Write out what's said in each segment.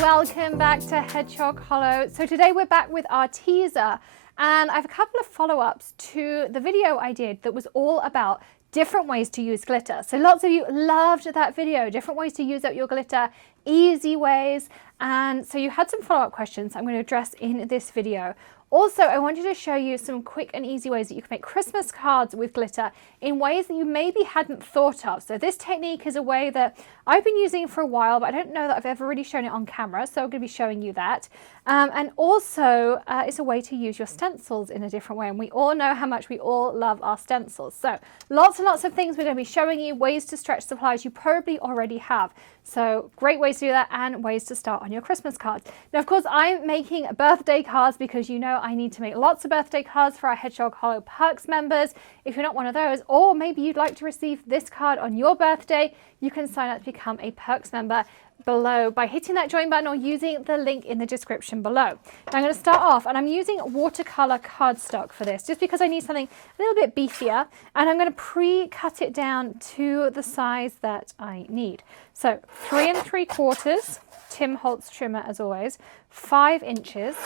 Welcome back to Hedgehog Hollow. So today we're back with our teaser, and I have a couple of follow-ups to the video I did that was all about different ways to use glitter. So lots of you loved that video, different ways to use up your glitter, easy ways. And so you had some follow-up questions I'm going to address in this video. Also, I wanted to show you some quick and easy ways that you can make Christmas cards with glitter in ways that you maybe hadn't thought of. So this technique is a way that I've been using for a while, but I don't know that I've ever really shown it on camera, so I'm going to be showing you that. And also, it's a way to use your stencils in a different way, and we all know how much we all love our stencils. So lots and lots of things we're going to be showing you, ways to stretch supplies you probably already have. So great ways to do that and ways to start on your Christmas cards. Now, of course, I'm making birthday cards because you know I need to make lots of birthday cards for our Hedgehog Hollow Perks members. If you're not one of those, or maybe you'd like to receive this card on your birthday, you can sign up to become a Perks member below by hitting that join button or using the link in the description below. Now I'm going to start off, and I'm using watercolor cardstock for this just because I need something a little bit beefier, and I'm going to pre-cut it down to the size that I need. So 3 3/4 Tim Holtz trimmer as always, 5 inches,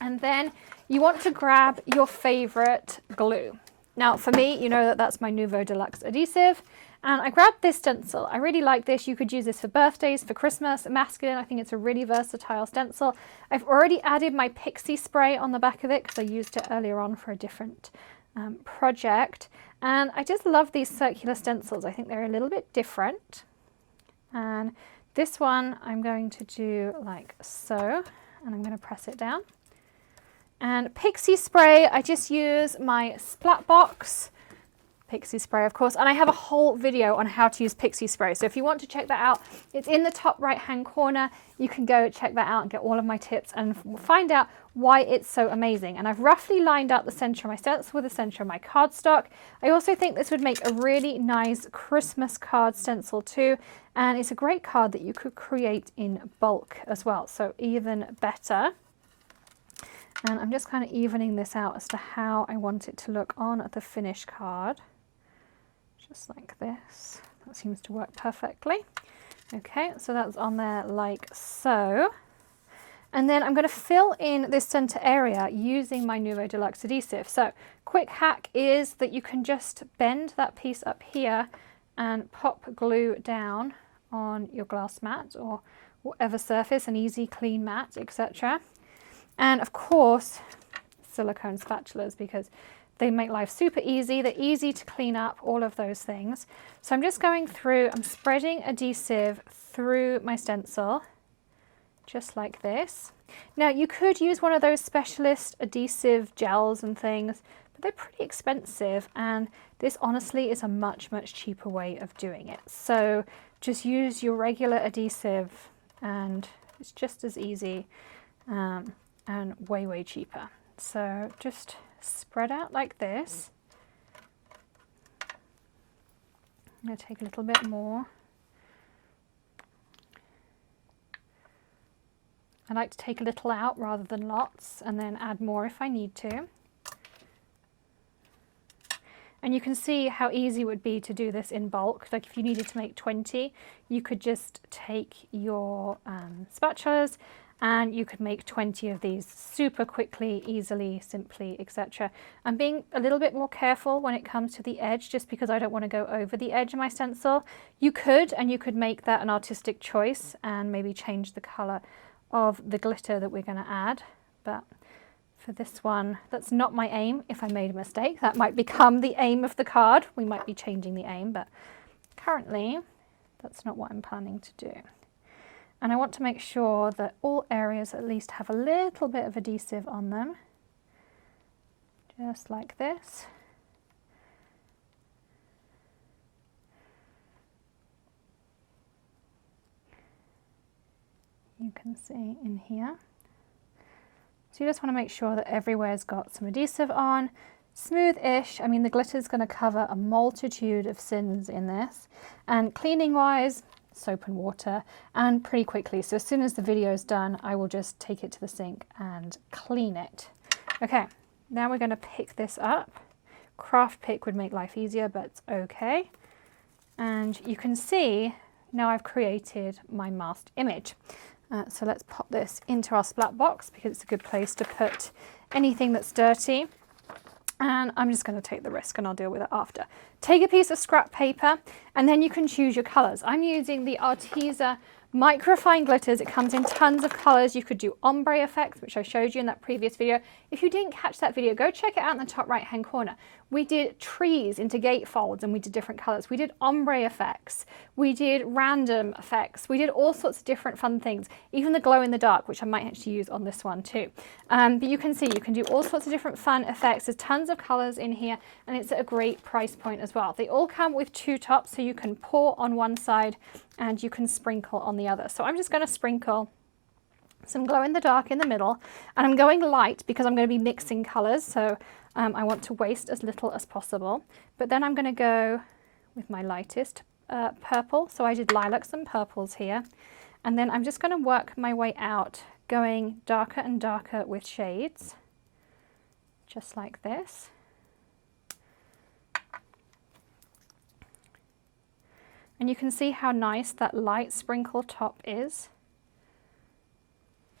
and then you want to grab your favorite glue. Now for me, you know that that's my Nuvo Deluxe adhesive. And I grabbed this stencil. I really like this. You could use this for birthdays, for Christmas, masculine. I think it's a really versatile stencil. I've already added my Pixie spray on the back of it because I used it earlier on for a different project. And I just love these circular stencils. I think they're a little bit different. And this one I'm going to do like so, and I'm going to press it down. And Pixie spray, I just use my Splat box. Pixie spray, of course, and I have a whole video on how to use Pixie spray, so if you want to check that out, it's in the top right hand corner. You can go check that out and get all of my tips and find out why it's so amazing. And I've roughly lined up the center of my stencil with the center of my cardstock. I also think this would make a really nice Christmas card stencil too, and it's a great card that you could create in bulk as well, so even better. And I'm just kind of evening this out as to how I want it to look on the finished card. Just like this. That seems to work perfectly. Okay, so that's on there like so. And then I'm going to fill in this center area using my Nuvo Deluxe adhesive. So quick hack is that you can just bend that piece up here and pop glue down on your glass mat or whatever surface, an easy clean mat, etc. And of course, silicone spatulas, because they make life super easy. They're easy to clean up, all of those things. So I'm just going through, I'm spreading adhesive through my stencil, just like this. Now you could use one of those specialist adhesive gels and things, but they're pretty expensive, and this honestly is a much, much cheaper way of doing it. So just use your regular adhesive, and it's just as easy and way, way cheaper. So just spread out like this. I'm going to take a little bit more. I like to take a little out rather than lots, and then add more if I need to. And you can see how easy it would be to do this in bulk. Like if you needed to make 20, you could just take your spatulas and you could make 20 of these super quickly, easily, simply, etc. I'm being a little bit more careful when it comes to the edge, just because I don't want to go over the edge of my stencil. You could, and you could make that an artistic choice and maybe change the color of the glitter that we're going to add. But for this one, that's not my aim. If I made a mistake, that might become the aim of the card. We might be changing the aim, but currently that's not what I'm planning to do. And I want to make sure that all areas at least have a little bit of adhesive on them, just like this. You can see in here. So you just want to make sure that everywhere's got some adhesive on, smooth-ish. I mean, the glitter is going to cover a multitude of sins in this, and cleaning wise, soap and water, and pretty quickly. So as soon as the video is done, I will just take it to the sink and clean it. Okay, now we're going to pick this up. Craft pick would make life easier, but it's okay. And you can see now I've created my masked image. So let's pop this into our Splat box because it's a good place to put anything that's dirty. And I'm just going to take the risk and I'll deal with it after. Take a piece of scrap paper and then you can choose your colors. I'm using the Arteza microfine glitters. It comes in tons of colors. You could do ombre effects, which I showed you in that previous video. If you didn't catch that video, go check it out in the top right hand corner. We did trees into gatefolds and we did different colors. We did ombre effects. We did random effects. We did all sorts of different fun things, even the glow in the dark, which I might actually use on this one too. But you can see you can do all sorts of different fun effects. There's tons of colors in here and it's at a great price point as well. They all come with two tops, so you can pour on one side and you can sprinkle on the other. So I'm just going to sprinkle some glow in the dark in the middle, and I'm going light because I'm going to be mixing colors, so I want to waste as little as possible. But then I'm going to go with my lightest purple, so I did lilacs and purples here, and then I'm just going to work my way out, going darker and darker with shades, just like this. And you can see how nice that light sprinkle top is.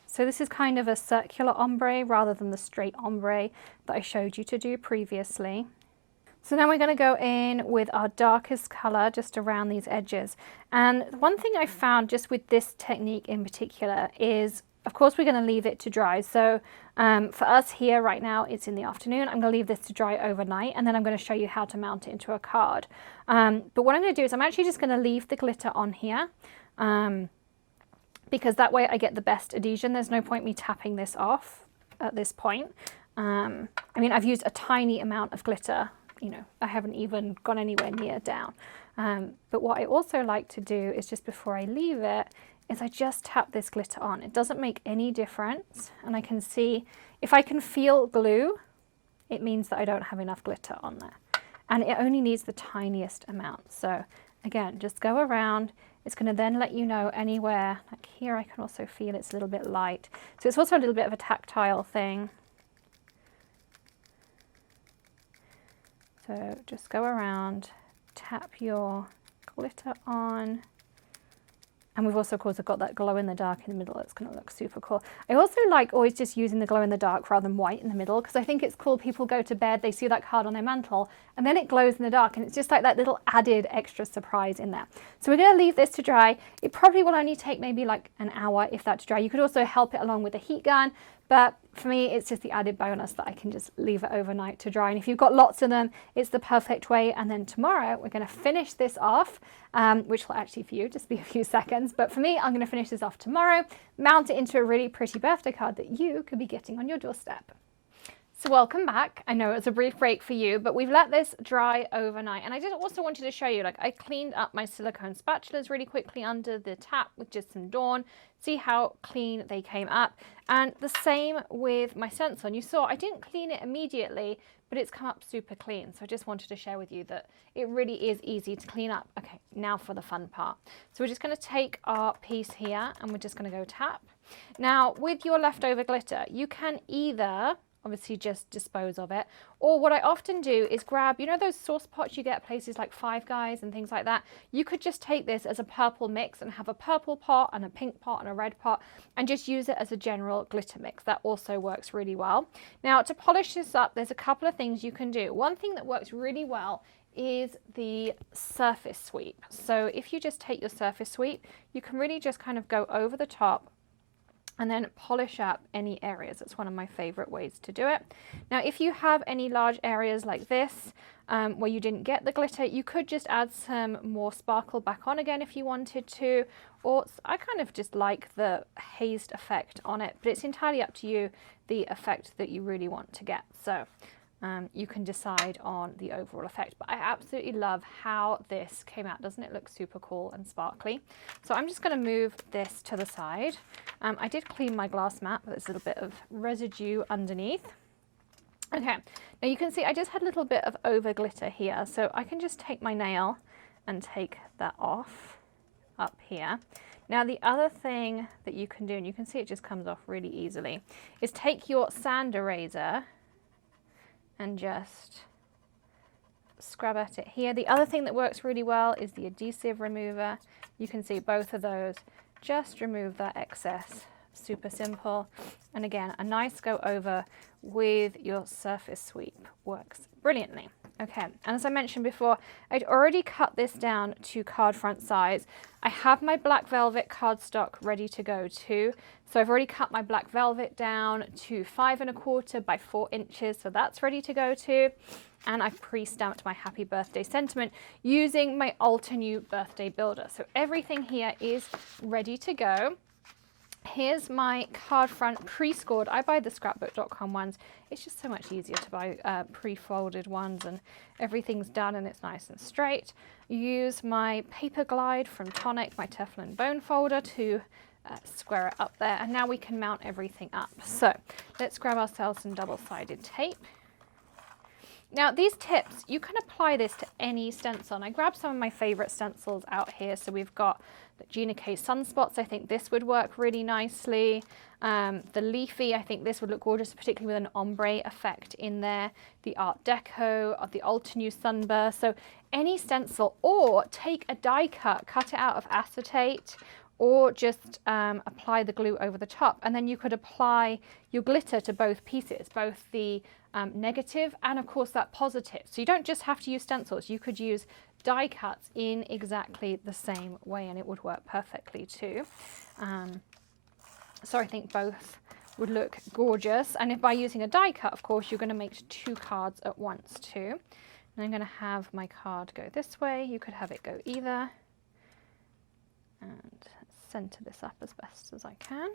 So this is kind of a circular ombre rather than the straight ombre that I showed you to do previously. So now we're going to go in with our darkest color just around these edges. And one thing I found just with this technique in particular is, of course, we're going to leave it to dry. So for us here right now, it's in the afternoon. I'm going to leave this to dry overnight, and then I'm going to show you how to mount it into a card. But what I'm going to do is I'm actually just going to leave the glitter on here because that way I get the best adhesion. There's no point me tapping this off at this point. I mean, I've used a tiny amount of glitter. You know, I haven't even gone anywhere near down. But what I also like to do is just before I leave it, is I just tap this glitter on. It doesn't make any difference, and I can see if I can feel glue, it means that I don't have enough glitter on there, and it only needs the tiniest amount. So again, just go around. It's going to then let you know anywhere, like here I can also feel it's a little bit light, so it's also a little bit of a tactile thing. So just go around, tap your glitter on. And we've also, of course, got that glow in the dark in the middle. It's going to look super cool. I also like always just using the glow in the dark rather than white in the middle, because I think it's cool. People go to bed, they see that card on their mantle, and then it glows in the dark, and it's just like that little added extra surprise in there. So we're going to leave this to dry. It probably will only take maybe like an hour, if that, to dry. You could also help it along with a heat gun, but for me, it's just the added bonus that I can just leave it overnight to dry. And if you've got lots of them, it's the perfect way. And then tomorrow, we're going to finish this off, which will actually for you just be a few seconds. But for me, I'm going to finish this off tomorrow, mount it into a really pretty birthday card that you could be getting on your doorstep. So welcome back. I know it's a brief break for you, but we've let this dry overnight. And I just also wanted to show you, like, I cleaned up my silicone spatulas really quickly under the tap with just some Dawn. See how clean they came up. And the same with my stencil. And you saw I didn't clean it immediately, but it's come up super clean. So I just wanted to share with you that it really is easy to clean up. Okay, now for the fun part. So we're just going to take our piece here and we're just going to go tap. Now with your leftover glitter, you can either obviously just dispose of it, or what I often do is grab, you know, those sauce pots you get at places like Five Guys and things like that. You could just take this as a purple mix and have a purple pot and a pink pot and a red pot and just use it as a general glitter mix. That also works really well. Now to polish this up, there's a couple of things you can do. One thing that works really well is the surface sweep. So if you just take your surface sweep, you can really just kind of go over the top and then polish up any areas. It's one of my favorite ways to do it. Now, if you have any large areas like this, where you didn't get the glitter, you could just add some more sparkle back on again if you wanted to, or I kind of just like the hazed effect on it, but it's entirely up to you the effect that you really want to get. So you can decide on the overall effect, but I absolutely love how this came out. Doesn't it look super cool and sparkly? So I'm just going to move this to the side. I did clean my glass mat, but there's a little bit of residue underneath. Okay, now you can see I just had a little bit of over glitter here, so I can just take my nail and take that off up here. Now the other thing that you can do, and you can see it just comes off really easily, is take your sand eraser and just scrub at it here. The other thing that works really well is the adhesive remover. You can see both of those just remove that excess. Super simple. And again, a nice go over with your surface sweep works brilliantly. Okay, and as I mentioned before, I'd already cut this down to card front size. I have my black velvet cardstock ready to go too. So I've already cut my black velvet down to 5 1/4 by 4 inches. So that's ready to go too. And I've pre-stamped my happy birthday sentiment using my Altenew birthday builder. So everything here is ready to go. Here's my card front pre-scored. I buy the scrapbook.com ones. It's just so much easier to buy pre-folded ones, and everything's done and it's nice and straight. Use my paper glide from Tonic, my Teflon bone folder, to square it up there. And now we can mount everything up. So let's grab ourselves some double-sided tape. Now these tips, you can apply this to any stencil. And I grabbed some of my favorite stencils out here. So we've got the Gina K Sunspots. I think this would work really nicely. The Leafy, I think this would look gorgeous, particularly with an ombre effect in there. The Art Deco, the Altenew Sunburst. So any stencil, or take a die cut, cut it out of acetate, or just apply the glue over the top. And then you could apply your glitter to both pieces, both the negative and of course that positive. So you don't just have to use stencils, you could use die cuts in exactly the same way and it would work perfectly too. So I think both would look gorgeous. And if by using a die cut, of course, you're going to make 2 cards at once too. And I'm going to have my card go this way. You could have it go either. And center this up as best as I can.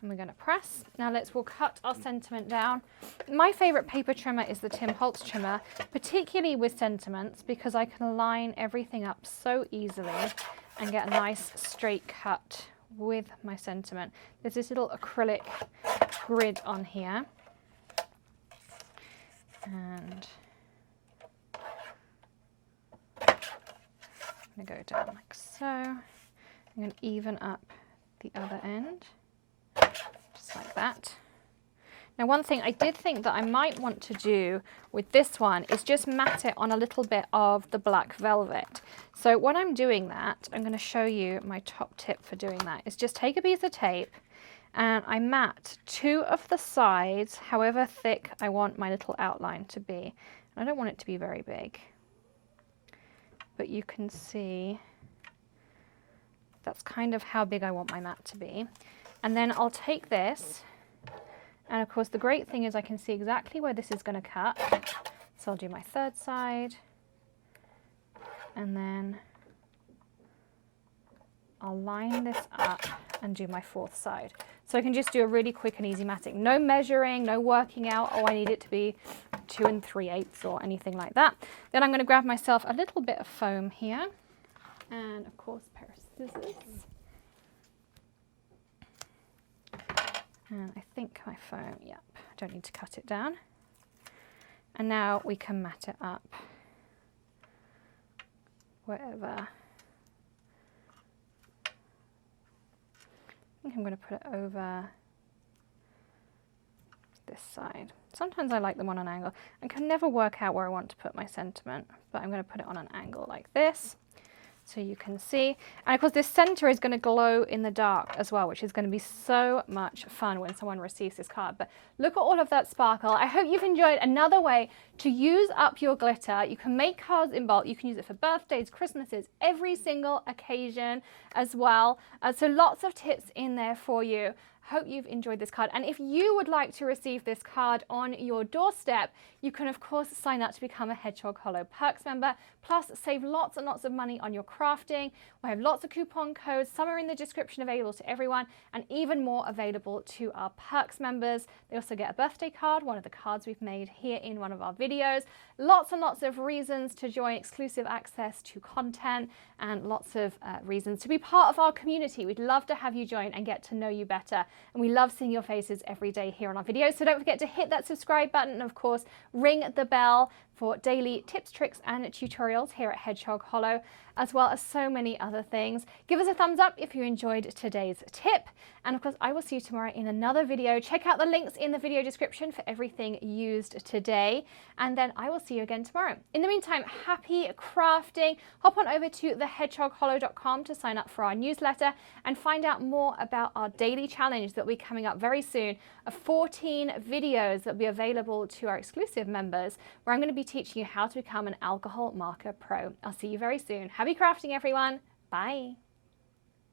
And we're going to press. Now we'll cut our sentiment down. My favorite paper trimmer is the Tim Holtz trimmer, particularly with sentiments, because I can line everything up so easily and get a nice straight cut with my sentiment. There's this little acrylic grid on here. And I'm going to go down like so. I'm going to even up the other end, just like that. Now one thing I did think that I might want to do with this one is just mat it on a little bit of the black velvet. So when I'm doing that, I'm going to show you my top tip for doing that, is just take a piece of tape and I mat 2 of the sides, however thick I want my little outline to be. I don't want it to be very big, but you can see that's kind of how big I want my mat to be. And then I'll take this, and of course the great thing is I can see exactly where this is going to cut. So I'll do my 3rd side, and then I'll line this up and do my 4th side. So I can just do a really quick and easy matting. No measuring, no working out, oh I need it to be 2 3/8 or anything like that. Then I'm going to grab myself a little bit of foam here, and of course a pair of scissors. And I think my foam, yep, I don't need to cut it down. And now we can mat it up wherever. I think I'm going to put it over this side. Sometimes I like them on an angle. I can never work out where I want to put my sentiment, but I'm going to put it on an angle like this, so you can see. And of course this center is going to glow in the dark as well, which is going to be so much fun when someone receives this card. But look at all of that sparkle. I hope you've enjoyed another way to use up your glitter. You can make cards in bulk. You can use it for birthdays, Christmases, every single occasion as well. So lots of tips in there for you. Hope you've enjoyed this card. And if you would like to receive this card on your doorstep, you can of course sign up to become a Hedgehog Hollow Perks member, plus save lots and lots of money on your crafting. We have lots of coupon codes, some are in the description available to everyone, and even more available to our Perks members. They also get a birthday card, one of the cards we've made here in one of our videos. Lots and lots of reasons to join, exclusive access to content, and lots of reasons to be part of our community. We'd love to have you join and get to know you better. And we love seeing your faces every day here on our videos. So don't forget to hit that subscribe button and of course, ring the bell for daily tips, tricks, and tutorials here at Hedgehog Hollow, as well as so many other things. Give us a thumbs up if you enjoyed today's tip. And of course, I will see you tomorrow in another video. Check out the links in the video description for everything used today. And then I will see you again tomorrow. In the meantime, happy crafting. Hop on over to thehedgehoghollow.com to sign up for our newsletter and find out more about our daily challenge that will be coming up very soon of 14 videos that will be available to our exclusive members, where I'm going to be teaching you how to become an alcohol marker pro. I'll see you very soon. Happy crafting, everyone. Bye.